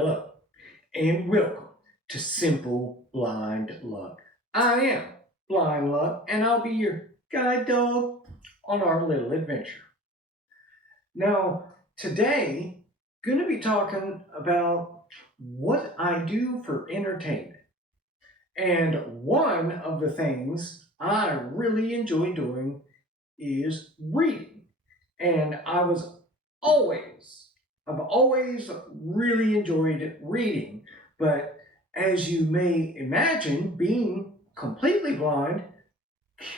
Hello, and welcome to Simple Blind Luck. I am Blind Luck, and I'll be your guide dog on our little adventure. Now, today, going to be talking about what I do for entertainment. And one of the things I really enjoy doing is reading. And always, I've always really enjoyed reading. But as you may imagine, being completely blind,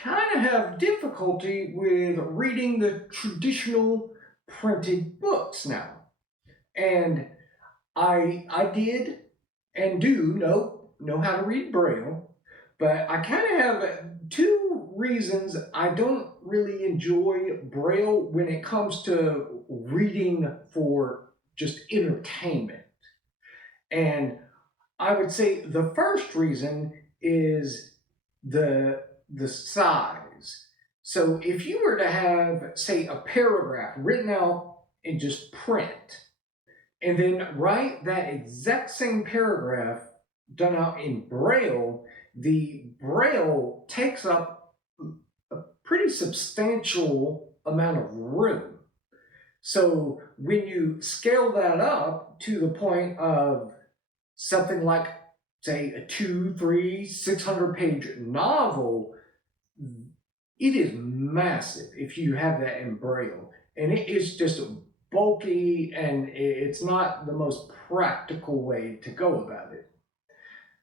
kind of have difficulty with reading the traditional printed books now. And I did and do know how to read Braille, but I kind of have two reasons I don't really enjoy Braille when it comes to reading for just entertainment. And I would say the first reason is the size. So if you were to have, say, a paragraph written out in just print, and then write that exact same paragraph done out in Braille, the Braille takes up a pretty substantial amount of room. So when you scale that up to the point of something like, say, a 600 page novel, it is massive if you have that in Braille. And it is just bulky, and it's not the most practical way to go about it.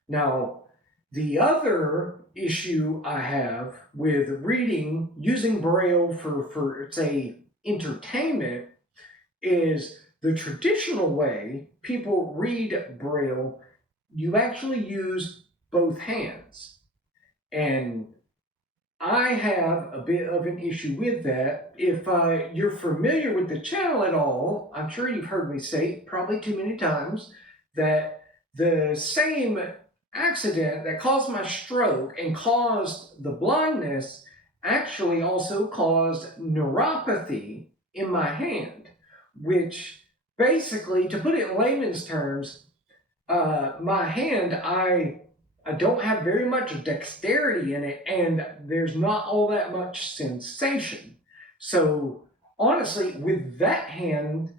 Now, the other issue I have with reading using Braille for say, entertainment is the traditional way people read Braille, you actually use both hands. And I have a bit of an issue with that. If you're familiar with the channel at all, I'm sure you've heard me say, probably too many times, that the same accident that caused my stroke and caused the blindness actually also caused neuropathy in my hand, which basically, to put it in layman's terms, my hand, I don't have very much dexterity in it, and there's not all that much sensation. So, honestly, with that hand,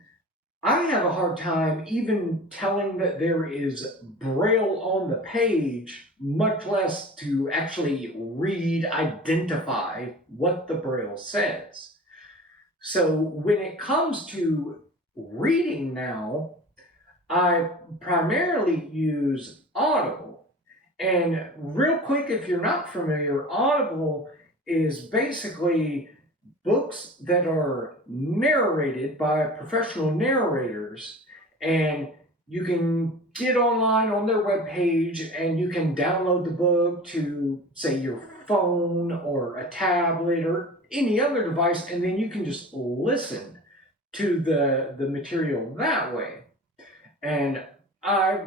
I have a hard time even telling that there is Braille on the page, much less to actually read, identify what the Braille says. So, when it comes to reading now, I primarily use Audible. And real quick, if you're not familiar, Audible is basically books that are narrated by professional narrators. And you can get online on their webpage and you can download the book to, say, your phone or a tablet or any other device, and then you can just listen to the material that way. And I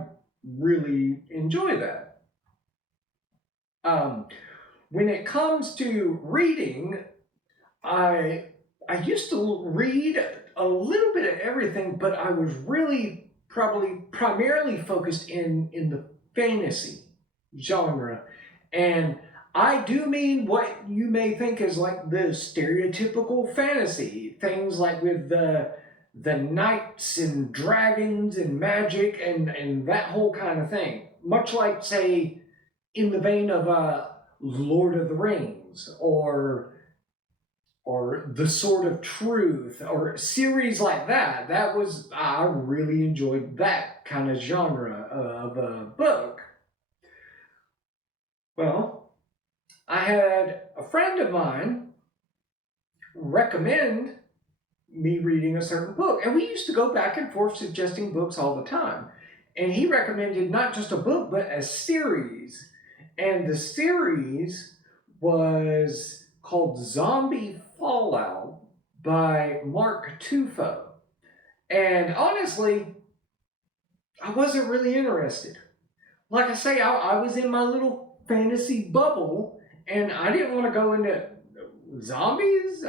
really enjoy that. When it comes to reading, I used to read a little bit of everything, but I was really probably primarily focused in the fantasy genre. And I do mean what you may think is like the stereotypical fantasy, things like with the knights and dragons and magic and that whole kind of thing. Much like, say, in the vein of Lord of the Rings or The Sword of Truth or series like that. I really enjoyed that kind of genre of a book. Well, I had a friend of mine recommend me reading a certain book, and we used to go back and forth suggesting books all the time. And he recommended not just a book, but a series. And the series was called Zombie Fallout by Mark Tufo. And honestly, I wasn't really interested. Like I say, I was in my little fantasy bubble, and I didn't want to go into zombies.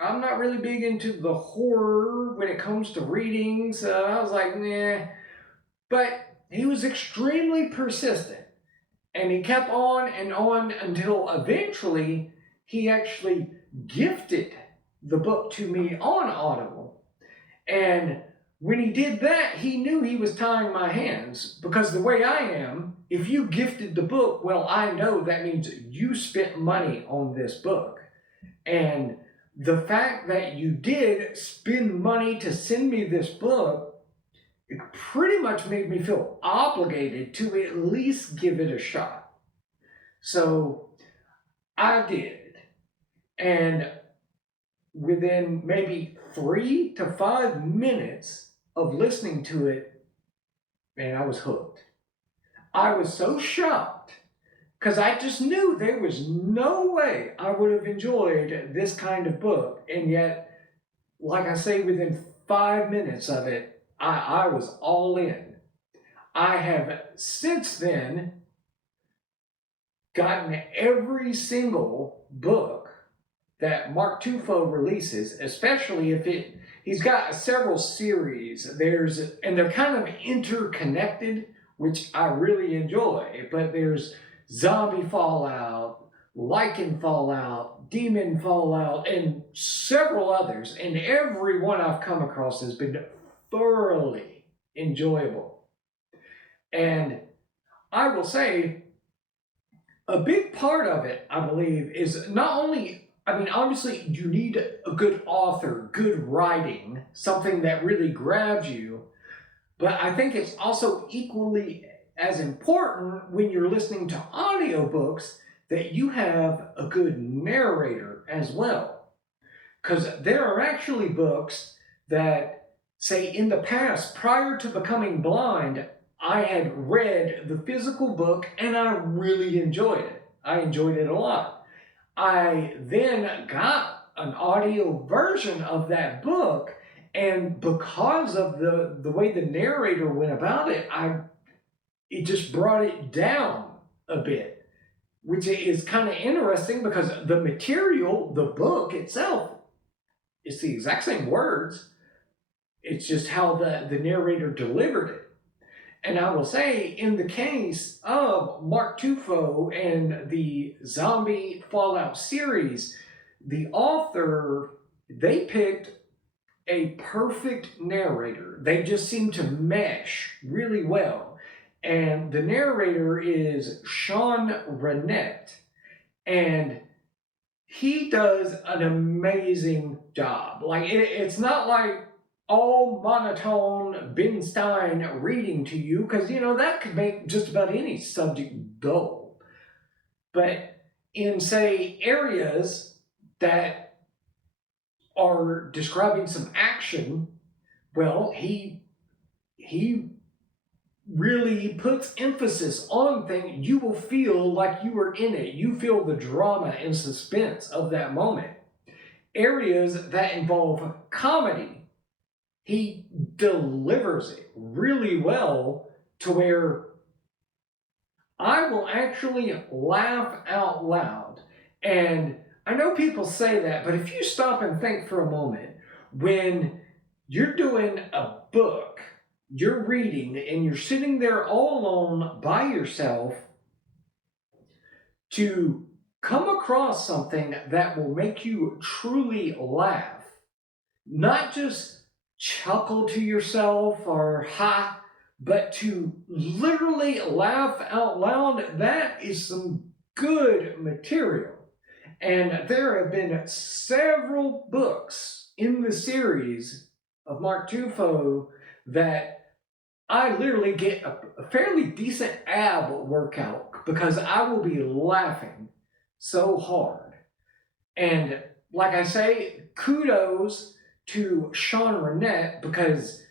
I'm not really big into the horror when it comes to reading, so I was like, nah. But he was extremely persistent, and he kept on and on until eventually he actually gifted the book to me on Audible. And when he did that, he knew he was tying my hands, because the way I am, if you gifted the book, well, I know that means you spent money on this book. And the fact that you did spend money to send me this book, it pretty much made me feel obligated to at least give it a shot. So I did. And within maybe 3 to 5 minutes of listening to it, man, I was hooked. I was so shocked because I just knew there was no way I would have enjoyed this kind of book. And yet, like I say, within 5 minutes of it, I was all in. I have since then gotten every single book that Mark Tufo releases, especially if he's got several series. And they're kind of interconnected, which I really enjoy. But there's Zombie Fallout, Lycan Fallout, Demon Fallout, and several others. And every one I've come across has been thoroughly enjoyable. And I will say, a big part of it, I believe, is not only, obviously you need a good author, good writing, something that really grabs you, but I think it's also equally as important when you're listening to audiobooks that you have a good narrator as well. Because there are actually books that, say, in the past, prior to becoming blind, I had read the physical book and I really enjoyed it. I enjoyed it a lot. I then got an audio version of that book, and because of the way the narrator went about it, it just brought it down a bit, which is kind of interesting because the material, the book itself, it's the exact same words. It's just how the narrator delivered it. And I will say, in the case of Mark Tufo and the Zombie Fallout series, the author, they picked a perfect narrator. They just seem to mesh really well. And the narrator is Sean Rennett. And he does an amazing job. Like, it's not like all monotone Ben Stein reading to you, because that could make just about any subject dull. But in, say, areas that are describing some action, well, he really puts emphasis on things. You will feel like you are in it. You feel the drama and suspense of that moment. Areas that involve comedy, he delivers it really well to where I will actually laugh out loud. And I know people say that, but if you stop and think for a moment, when you're doing a book, you're reading, and you're sitting there all alone by yourself, to come across something that will make you truly laugh, not just chuckle to yourself or ha, but to literally laugh out loud, that is some good material. And there have been several books in the series of Mark Tufo that I literally get a fairly decent ab workout because I will be laughing so hard. And like I say, kudos to Sean Rennett, because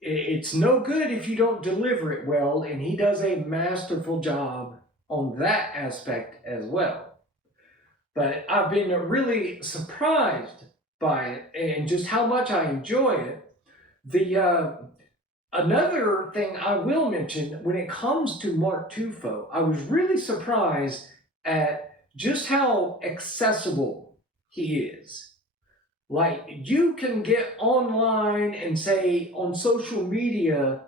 it's no good if you don't deliver it well, and he does a masterful job on that aspect as well. But I've been really surprised by it and just how much I enjoy it. Another thing I will mention, when it comes to Mark Tufo, I was really surprised at just how accessible he is. Like, you can get online and say on social media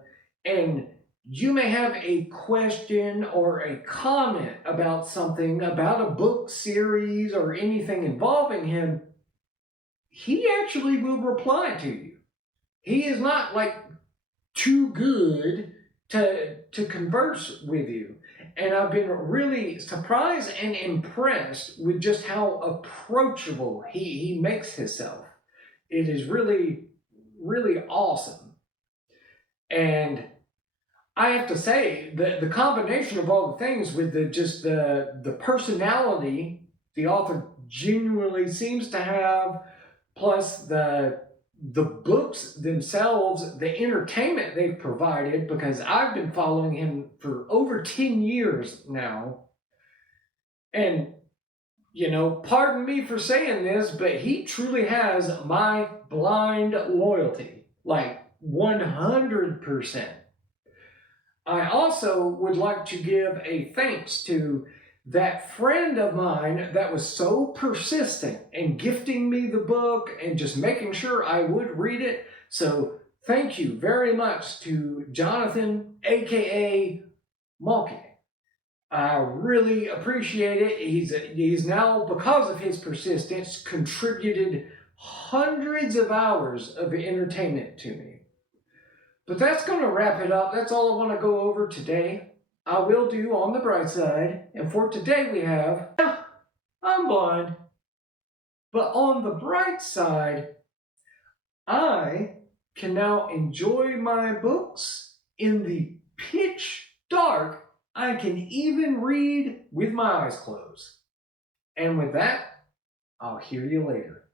and you may have a question or a comment about something, about a book series or anything involving him, he actually will reply to you. He is not like too good to converse with you. And I've been really surprised and impressed with just how approachable he makes himself. It is really, really awesome. And I have to say that the combination of all the things with the personality the author genuinely seems to have, plus the books themselves, the entertainment they've provided, because I've been following him for over 10 years now. And, pardon me for saying this, but he truly has my blind loyalty. Like 100%. I also would like to give a thanks to that friend of mine that was so persistent in gifting me the book and just making sure I would read it. So thank you very much to Jonathan, aka Malky. I really appreciate it. He's now, because of his persistence, contributed hundreds of hours of entertainment to me. But that's going to wrap it up. That's all I want to go over today. I will do on the bright side. And for today we have, I'm blind. But on the bright side, I can now enjoy my books in the pitch dark. I can even read with my eyes closed. And with that, I'll hear you later.